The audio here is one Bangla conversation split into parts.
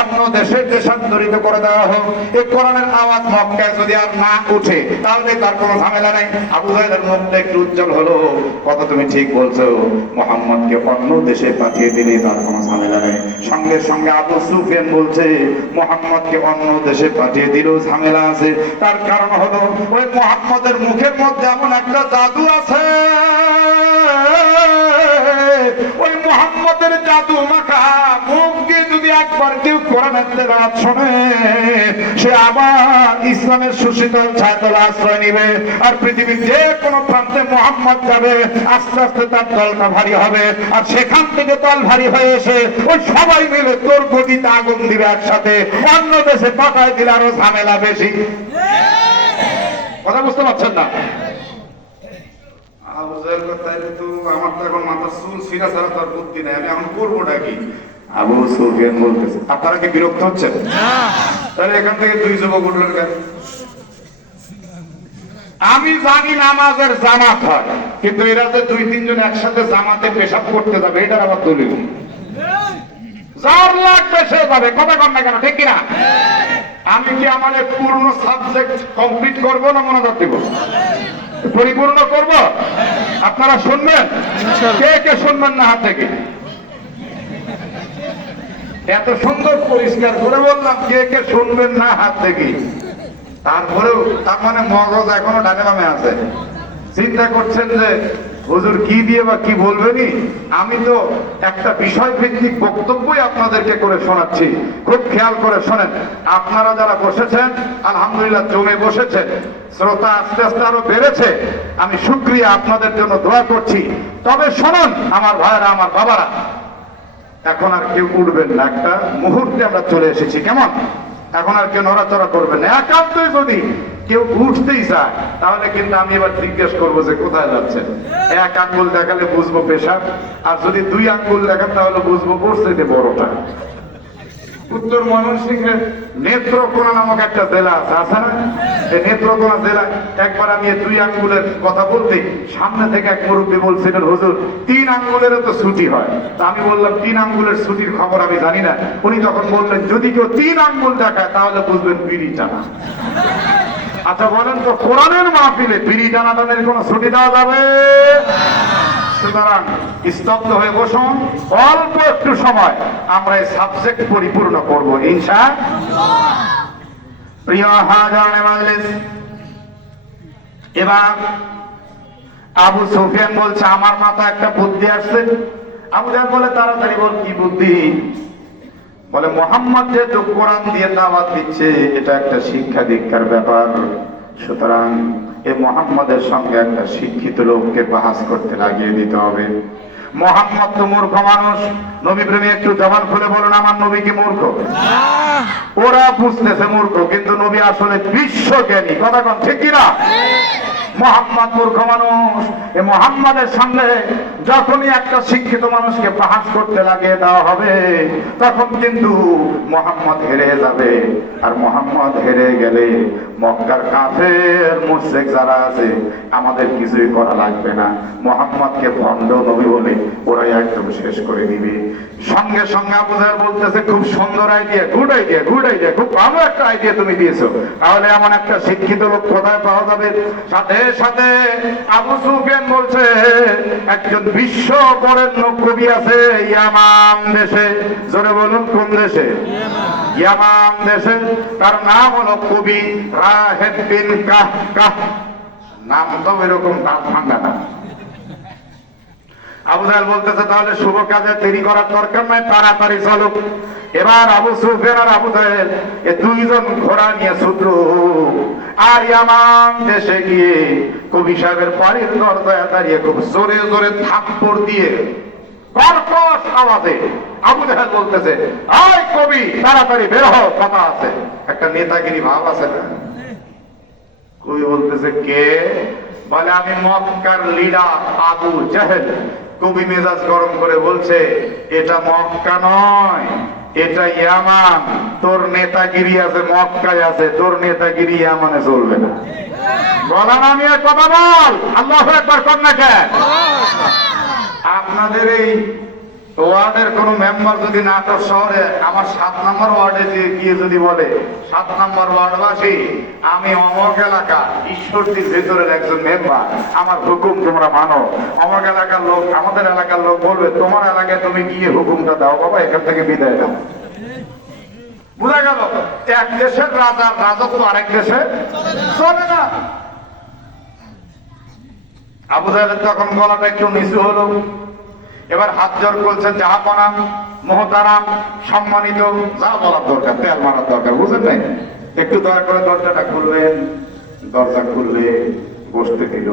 অন্য দেশের দেশান্তরিত করে দেওয়া হোক। এই কোরআনের আওয়াজ মক্কায় যদি আর না উঠে তাহলে তার কোনো ঝামেলা নাই। আবু জাহেলের মুখটা একটু উজ্জ্বল হলো, কত তুমি ঠিক বলছো, মুহাম্মদকে অন্য দেশে পাঠিয়ে দিলে তার কোনো ঝামেলা নেই। সঙ্গে সঙ্গে আবু সুফিয়ান বলছে মুহাম্মদকে অন্য দেশে পাঠিয়ে দিলেও ঝামেলা আছে। তার কারণ হলো ওই মুহাম্মদের মুখের মধ্যে এমন একটা জাদু আছে, ওই মুহাম্মদের জাদু মাখা মুখ দিয়ে যদি একবার কেউ কোরআনের তেলাওয়াত শোনে, সে আবার ইসলামের সুশীতল ছায়াতলে আশ্রয় নিবে। আর পৃথিবীর যে কোনো প্রান্তে মুহাম্মদ যাবে, আস্তে আস্তে তার দলটা ভারী হবে। আর সেখান থেকে দল ভারী হয়ে এসে ওই সবাই মিলে তোর গদিতে আগুন দিবে একসাথে। অন্য দেশে পাঠায় দিলে আরো ঝামেলা বেশি। কথা বুঝতে পারছেন না? আমার তো এখন মাথার চুল ছিঁড়া ছাড়া তার বুদ্ধি নেই, আমি এখন করবোটা কি? আবু সুফিয়ান বলতেছে, আপনারা কি বিরক্ত হচ্ছেন? তাহলে এখান থেকে দুই যুবক উঠলেন কেন? আমি জানি নামাজের জামাত হয়, কিন্তু এরা যে দুই তিনজন একসাথে জামাতে পেশাব করতে যাবে, এটার আবার দলিল যার লাগবে সে যাবে। কথা কন না কেন, ঠিক কিনা? আমি কি আমার পূর্ণ সাবজেক্ট কমপ্লিট করব না মনোযোগ দিব? পরিপূর্ণ করব। আপনারা শুনবেন? কে কে শুনবেন না হাত থেকে? এত সুন্দর পরিষ্কার করে বললাম, কে কে শুনবেন না হাত থেকে? তারপরেও তার মানে মগজ এখনো ডানে বামে আছে, চিন্তা করছেন যে হুজুর কি দিয়ে বা কি বলবেনি। আমি তো একটা বিষয় ভিত্তিক বক্তব্যই আপনাদেরকে করে শোনাচ্ছি, খুব খেয়াল করে শোনেন। আপনারা যারা বসেছেন আলহামদুলিল্লাহ জমে বসেছেন, শ্রোতা আস্তে আস্তে আরো বেড়েছে, আমি শুকরিয়া, আপনাদের জন্য দোয়া করছি। তবে শুনুন আমার ভাইরা, আমার বাবারা, এখন আর কেউ উঠবেন না, একটা মুহূর্তে আমরা চলে এসেছি, কেমন? এখন আর কেউ নড়াচড়া করবেন না। একান্তই যদি কেউ উঠতেই চায় তাহলে কিন্তু আমি এবার জিজ্ঞেস করবো যে কোথায় যাচ্ছেন। এক আঙ্গুল দেখালে বুঝবো পেশাব, আর যদি দুই আঙ্গুল দেখান তাহলে বুঝবো পড়ছে বড়টা। উত্তর ময়মনসিংহের নেত্রকোনা নামক একটা জেলা আছে, আছে না? এই নেত্রকোনা জেলায় একবার আমি দুই আঙ্গুলের কথা বলতে সামনে থেকে এক মুরব্বী বলছিলেন, হুজুর তিন আঙ্গুলেরও তো ছুটি হয়। তা আমি বললাম তিন আঙ্গুলের ছুটির খবর আমি জানি না। উনি তখন বললেন, যদি কেউ তিন আঙ্গুল দেখায় তাহলে বুঝবেন বিড়ি টানা। আচ্ছা বলেন তো, কোরআনের মাহফিলে বিড়ি টানাটানের কোনো ছুটি দেওয়া যাবে? সুতরাং স্তব্ধ হয়ে বসুন, অল্প একটু সময় আমরা এই সাবজেক্ট পরিপূর্ণ করবো ইনশাআল্লাহ। প্রিয় হাজারে মাজলিস, এবার আবু সুফিয়ান বলছে আমার মাথায় একটা বুদ্ধি আসছে। আবু জাহেল বলে তাড়াতাড়ি বল, কি বুদ্ধি? বলে মুহাম্মদ যেহেতু কোরআন দিয়ে দাওয়াত দিচ্ছে, এটা একটা শিক্ষা দীক্ষার ব্যাপার, সুতরাং এই মুহাম্মদের সঙ্গে একটা শিক্ষিত লোককে বাহাস করতে লাগিয়ে দিতে হবে। মুহাম্মদ তো মূর্খ মানুষ, নবী প্রেমী একটু জবান খুলে বলুন আমার নবী কি মূর্খ? ওরা বুঝতেছে মূর্খ, কিন্তু নবী আসলে বিশ্বজ্ঞানী। কথা কোন ঠিক কিনা? মুহাম্মদ মূর্খ মানুষ। এই মুহাম্মদের সামনে যখনই একটা শিক্ষিত মানুষকে বাহাস করতে লাগিয়ে দেওয়া হবে, তখন কিন্তু মুহাম্মদ হেরে যাবে। আর মুহাম্মদ হেরে গেলে মক্কার কাফের মুশরিক যারা আছে আমাদের কিছুই করা লাগবে না। মুহাম্মদকে ভণ্ড নবী বলে ওরাই একদম শেষ করে দিবে। সঙ্গে সঙ্গে আবু জাহেল বলতেছে, খুব সুন্দর idea, good idea, good idea, খুব ভালো একটা আইডিয়া তুমি দিয়েছো। তাহলে এমন একটা শিক্ষিত লোক কোথায় পাওয়া যাবে? সাথে সাথে আবু সুফিয়ান বলছে, একজন বিশ্ব বরেণ্য কবি আছে ইয়ামান দেশে। জোরে বলুন কোন দেশে? ইয়ামান দেশে। তার নাম হলো কবি রাহেব বিন কাহকাহ। নাম তো এরকম দাঁত ভাঙা না। আবু জাহেল বলতেছে, তাহলে শুভ কাজে দেরি করার দরকার নাই, তাড়াতাড়ি চলো। এবার আবু সুফিয়ান আর আবু জাহেল এই দুইজন ঘোড়া নিয়ে ছুটল আর ইয়ামান দেশে গিয়ে কবি সাহেবের বাড়ির দরজায় দাঁড়িয়ে খুব জোরে জোরে থাপ্পড় দিয়ে কর্কশ আওয়াজে আবু জাহেল বলতেছে, আয় কবি তাড়াতাড়ি বের হও, কথা আছে। একটা নেতাগিরি ভাব আছে না? কবি বলতেছে, কে? বলে আমি মক্কার লিডার আবু জাহেল। কবি মেজাজ গরম করে বলছে, এটা মক্কা নয়, এটা ইয়ামান। তোর নেতাগিরি আছে মক্কায় আছে, তোর নেতাগিরি ইয়ামানে চলবে না। বলা নামিয়ে কথা বল, আল্লাহু আকবার কর না কেন? আপনাদের এই তো ওয়ার্ডের কোন মেম্বার যদি নাটোর শহরে আমার 7 নম্বর ওয়ার্ডে গিয়ে যদি বলে 7 নম্বর ওয়ার্ডবাসী আমি অমক এলাকা ঈশ্বরদীর ভেতরের একজন মেম্বার, আমার হুকুম তোমরা মানো, অমক এলাকার লোক আমাদের এলাকার লোক বলবে তোমার এলাকায় তুমি গিয়ে হুকুমটা দাও বাবা, এখান থেকে বিদায় দাও। বুঝা গেল? এক দেশের রাজার রাজত্ব আরেক দেশে চলে না। আবু জাহেলের তখন গলাটা একটু নিচু হলো, এবার হাত জোর করছেন, জাহাপনা মোহতারাম সম্মানিত, যা বলার দরকার তেল মারার দরকার, বুঝেন নাই? একটু দয়া করে দরজাটা খুলবেন। দরজা খুললে বসতে দিল।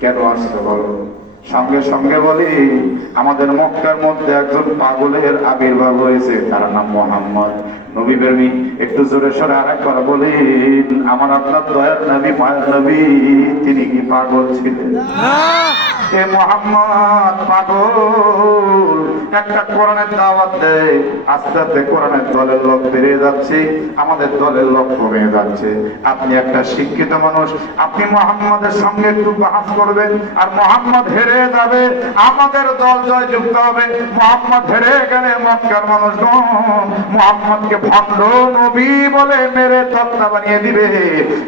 কেন আসছে বলো? সঙ্গে সঙ্গে বলি আমাদের মক্কার মধ্যে একজন পাগলের আবির্ভাব হয়েছে, তার নাম মোহাম্মদ নবী প্রেমী। একটু জোরে সরে আরেকবার বলেন, আমার আপনার দয়ার নবী মায়ের নবী তিনি কি পাগল ছিলেন? এ মোহাম্মদ পাগল। একটা কোরআনের দাওয়াত দেয়, আস্তে আস্তে কোরআনের দলের লোক বেড়ে যাচ্ছে, আমাদের দলের লোক কমে যাচ্ছে। আপনি একটা শিক্ষিত মানুষ, আপনি মোহাম্মদের সঙ্গে একটু বাহাস করবেন, আর মোহাম্মদ হেরে যাবে, আমাদের দল জয়যুক্ত হবে। মোহাম্মদ হেরে গেলে মক্কার মানুষগণ মোহাম্মদকে ভণ্ড নবী বলে মেরে তক্তা বানিয়ে দিবে।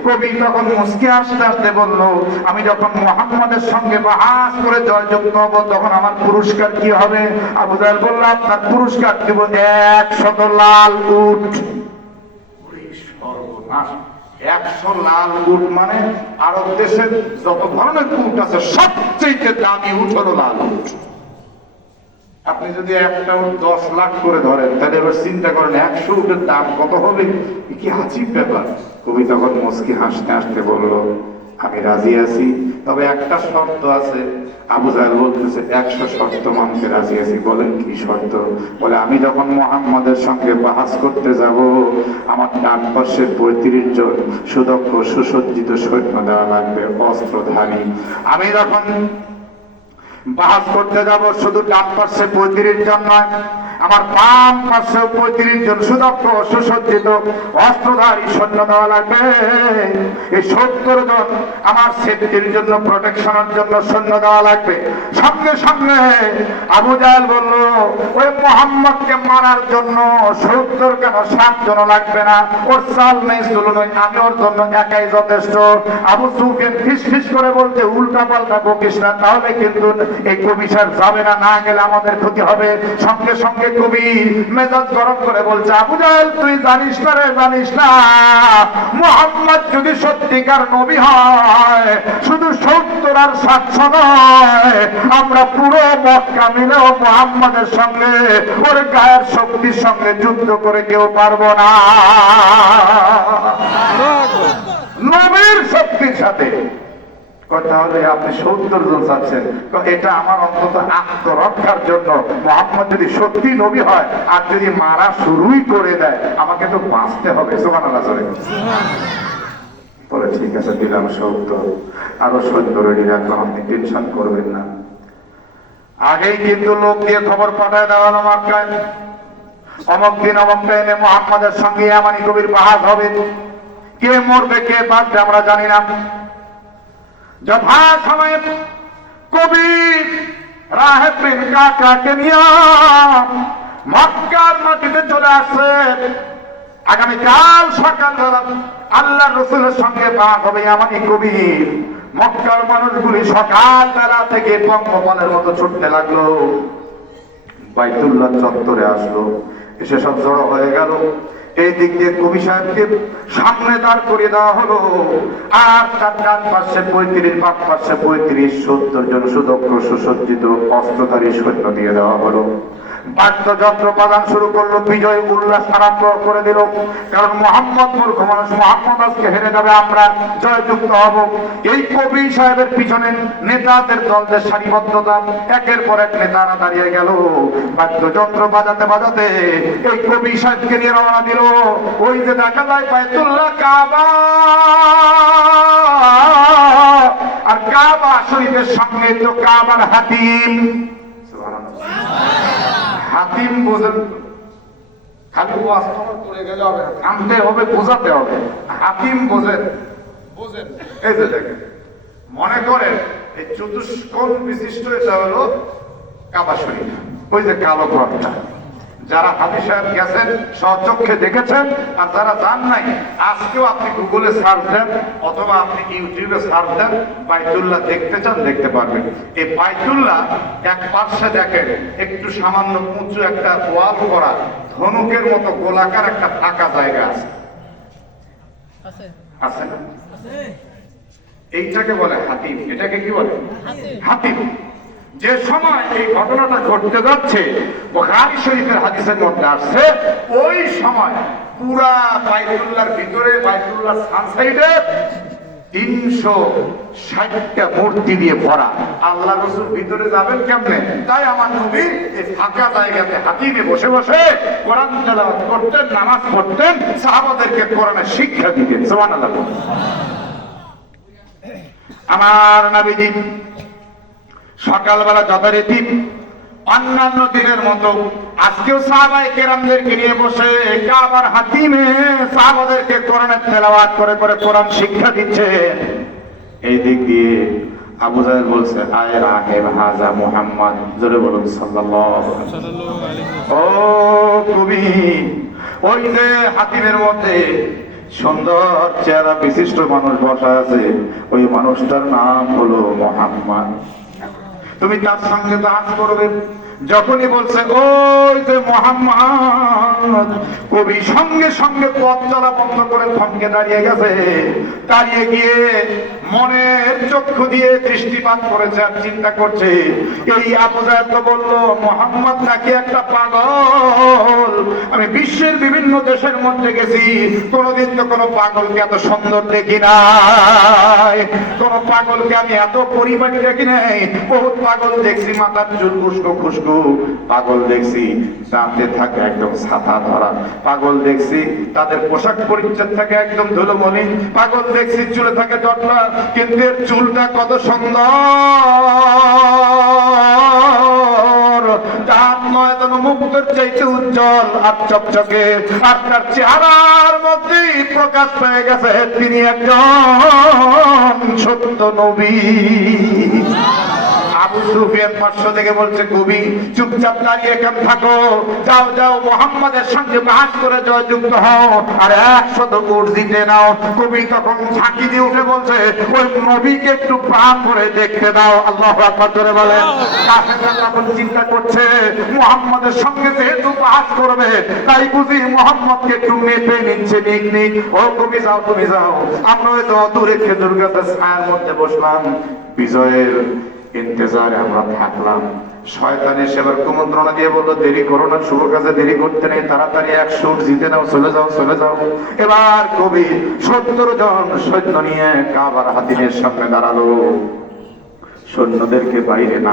কবি তখন মুস্কি আসতে আসতে বলল, আমি যখন মোহাম্মদের সঙ্গে বাহাস করে জয়যুক্ত হব তখন আমার পুরস্কার কি হবে? আবু জাহেল বলল, আপনার পুরস্কার দেব 100 লাল উট। 100 লাল উট মানে আরব দেশের যত ধরনের উট আছে সবচেয়ে দামি উট হলো লাল উট। আপনি যদি একটা উট 10 লাখ করে ধরেন তাহলে এবার চিন্তা করেন 100 উটের দাম কত হবে। কি আজীব ব্যাপার। কবি তখন মুস্কি হাসতে হাসতে বলল, আমি রাজি আছি, তবে একটা শর্ত আছে। আবু জাহেল বলতেছে, 100 শর্ত মানতে রাজি আছি। বলেন কি শর্ত? বলে, আমি যখন মুহাম্মাদের সঙ্গে বাহাস করতে যাব আমার ডান পাশে 35 জন সুদক্ষ সুসজ্জিত সৈন্য দেওয়া লাগবে, অস্ত্রধারী। আমি যখন বাহাস করতে যাব শুধু ডান পাশে 35 জন নয়, আমার বাম পাশেও 35 জন সুদক্ষ সুসজ্জিত অস্ত্রধারী সৈন্য দেওয়া লাগবে। এই 70 জন আমার সেফটির জন্য, প্রোটেকশনের জন্য সৈন্য দেওয়া লাগবে। সঙ্গে সঙ্গে আবু জাহেল বলল, ওই মুহাম্মদকে মারার জন্য 70 কেন 60 জন লাগবে না, ওর চাল নেই চুলো নেই, আমি ওর জন্য একাই যথেষ্ট। আবু সুফিয়ান ফিস ফিস করে বলতে, উল্টা পাল্টা বকিস না, তাহলে কিন্তু এই কবিসার যাবে না, না গেলে আমাদের ক্ষতি হবে। সঙ্গে সঙ্গে কবি মেজাজ গরম করে বলছে, আবু জাহেল তুই জানিস না রে, জানিস না, মুহাম্মদ যদি সত্যিকার নবী হয় শুধু 70 আর 700 নয়, আমরা পুরো মক্কা মিলেও মুহাম্মদের সঙ্গে ওর গায়ের শক্তির সঙ্গে যুদ্ধ করে কেউ পারবো না, নবীর শক্তির সাথে। তাহলে আপনি 70 জন চাচ্ছেন, এটা আমার অন্তত আত্মরক্ষার জন্য। মুহাম্মদ যদি সত্যি নবী হয় আর যদি মারা শুরুই করে দেয়, আমাকে তো বাঁচতে হবে। সুবহানাল্লাহ। বলে, ঠিক আছে দিলাম 70, আরো 70 রেডি রাখলাম, আপনি টেনশন করবেন না। আগেই কিন্তু লোক দিয়ে খবর পাঠায় দেওয়া হলো মক্কায়, অমুক দিন অমুক টাইমে মুহাম্মদের সঙ্গে ইয়ামানি কবির বাহাস হবে। কে মরবে কে বাঁচবে আমরা জানি না। যথা সময়ে কবি রাহেব বিন কাকাকে নিয়ে মক্কার মাটিতে চলে আসছে। আগামীকাল সকালবেলা আল্লাহ রসুলের সঙ্গে বাদ হবে আমানি কবির। মক্কার মানুষগুলি সকালবেলা থেকে পঙ্গপালের মতো ছুটতে লাগলো, বাইতুল্লাহ চত্বরে আসলো, এসে সব জড়ো হয়ে গেল। এই দিক দিয়ে কবি সাহেবকে সামনে দাঁড় করিয়ে দেওয়া হলো, আর তার ডান পাশে 35, বাম পাশে 35, 70 জন সুদক্ষ সুসজ্জিত অস্ত্রধারী সৈন্য দিয়ে দেওয়া হলো। বাদ্যযন্ত্র বাজান শুরু করলো, বিজয় উল্লাস আরম্ভ করে দিল। কারণ মুহাম্মদ মূর্খ মানুষ, মুহাম্মদ আজকে হেরে যাবে, আমরা জয়যুক্ত হব। এই কবি সাহেবের পিছনে নেতাদের দলদের সারিবদ্ধতা, একের পর এক নেতারা দাঁড়িয়ে গেল। বাদ্যযন্ত্র বাজাতে বাজাতে এই কবি সাহেবকে নিয়ে রওনা দিল। ওই যে দেখা যায় বাইতুল্লাহ কাবা, আর কাবা শরীফের সঙ্গে তো কাবার হাতিম। হাতিম বোঝেন, খালি ওয়াস্তব করে গেলে হবে, আনতে হবে, বোঝাতে হবে। হাতিম বোঝেন, বোঝেন। এই যে দেখেন, মনে করেন এই চতুষ্কোণ বিশিষ্ট এটা হলো কাবা শরীফ। ওই যে কালো ঘরটা। যারা হাজী সাহেব গেছেন স্বচক্ষে দেখেছেন, আর যারা যান নাই আজকেও আপনি গুগলে সার্চ দেন অথবা আপনি ইউটিউবে সার্চ দেন, বাইতুল্লাহ দেখতে চান দেখতে পারবেন। এই বাইতুল্লাহ এক পাশে দেখেন একটু সামান্য উঁচু একটা ওয়াল করা ধনুকের মতো গোলাকার একটা ফাঁকা জায়গা আছে, আছে না? এইটাকে বলে হাতিম। এটাকে কি বলে? হাতিম। যে সময় এই ঘটনাটা ঘটতে যাচ্ছে বুখারী শরীফের হাদিসের মধ্যে আসছে, ওই সময় পুরা বাইতুল্লাহর ভিতরে, বাইতুল্লাহ সানসাইডে 360টা মূর্তি দিয়ে ভরা। আল্লাহ রাসূল ভিতরে যাবেন কেমনে? তাই আমার নবী এই ফাঁকা জায়গাতে হাতিমে বসে বসে কোরআন তেলাওয়াত করতেন, নামাজ পড়তেন, সাহাবাদেরকে কোরআনের শিক্ষা দিতেন। সুবহানাল্লাহ। আমার নবীজি সকালবেলা যথারীতি অন্যান্য দিনের মতো আজকেও সাহাবায়ে কেরামদেরকে নিয়ে বসে কাবার হাতিমে সাহাবাদেরকে কোরআনের তেলাওয়াত করে করে কোরআন শিক্ষা দিচ্ছেন। এই দিক দিয়ে আবু জাহেল বলছে, আয় রাহেব হাজা মুহাম্মদ, জোরে বলুন সাল্লাল্লাহু আলাইহি। ও কবি, ওই যে হাতিমের মধ্যে সুন্দর চেহারা বিশিষ্ট মানুষ বসা আছে, ওই মানুষটার নাম হলো মুহাম্মদ। তুমি তার সঙ্গে দাস করবে। যখনই বলছে ওই যে মুহাম্মদ, কবি সঙ্গে সঙ্গে পথ চলা বন্ধ করে থমকে দাঁড়িয়ে গেছে। দাঁড়িয়ে গিয়ে মনের চক্ষু দিয়ে দৃষ্টিপাত করেছে আর চিন্তা করছে, এই আবু জাহেল তো বললো মুহাম্মদ নাকি একটা পাগল। আমি বিশ্বের বিভিন্ন দেশের মধ্যে গেছি, কোনোদিন তো কোনো পাগলকে এত সুন্দর দেখি নাই, কোন পাগলকে আমি এত পরিমাণে দেখি নাই। বহুত পাগল দেখছি মাথার চুল খুশকো খুশকো, পাগল দেখছি দাঁতে থাকে একদম ছাতা ধরা, পাগল দেখছি তাদের পোশাক পরিচ্ছদ থাকে একদম ধুলোমণি, পাগল দেখছি চুলে থাকে জটলা, কিন্তু এর চুলটা কত সুন্দর, চাঁদ নয়তন মুক্তর চাইতে উজ্জ্বল আর চকচকে, আর তার চেহারার মধ্যেই প্রকাশ পেয়ে গেছে তিনি একজন সত্য নবী। আবু সুফিয়ান পার্শ্ব থেকে বলছে, কবি চুপচাপ দাঁড়িয়ে কেন থাকো, যাও যাও মুহাম্মাদের সঙ্গে বাহাস করে জয়যুক্ত হও আর 100 উট জিতে নাও। কবি তখন ঝাঁকি দিয়ে উঠে বলছে, ওই নবীকে একটু প্রাণ করে দেখতে দাও। আল্লাহু আকবার করে বলেন। কাফেররা তখন চিন্তা করছে মুহাম্মাদের সঙ্গে যেহেতু বাহাস করবে, তাই বুঝি মুহাম্মদকে একটু মেপে নিচ্ছে। নিক ও কবি যাও, তুমি যাও, আমরা হয়তো দূরে খেজুর গাছের ছায়ার মধ্যে বসলাম, বিজয়ের ইন্তজারে আমরা থাকলাম। শয়তান এসে এবার কুমন্ত্রণা দিয়ে বললো, দেরি করো না, শুভ কাজে দেরি করতে নেই, তাড়াতাড়ি 100 উট জিতে নাও, চলে যাও চলে যাও। এবার কবি 70 জন সৈন্য নিয়ে কাবার হাতিমের সামনে দাঁড়ালো। সৈন্যদেরকে বাইরে না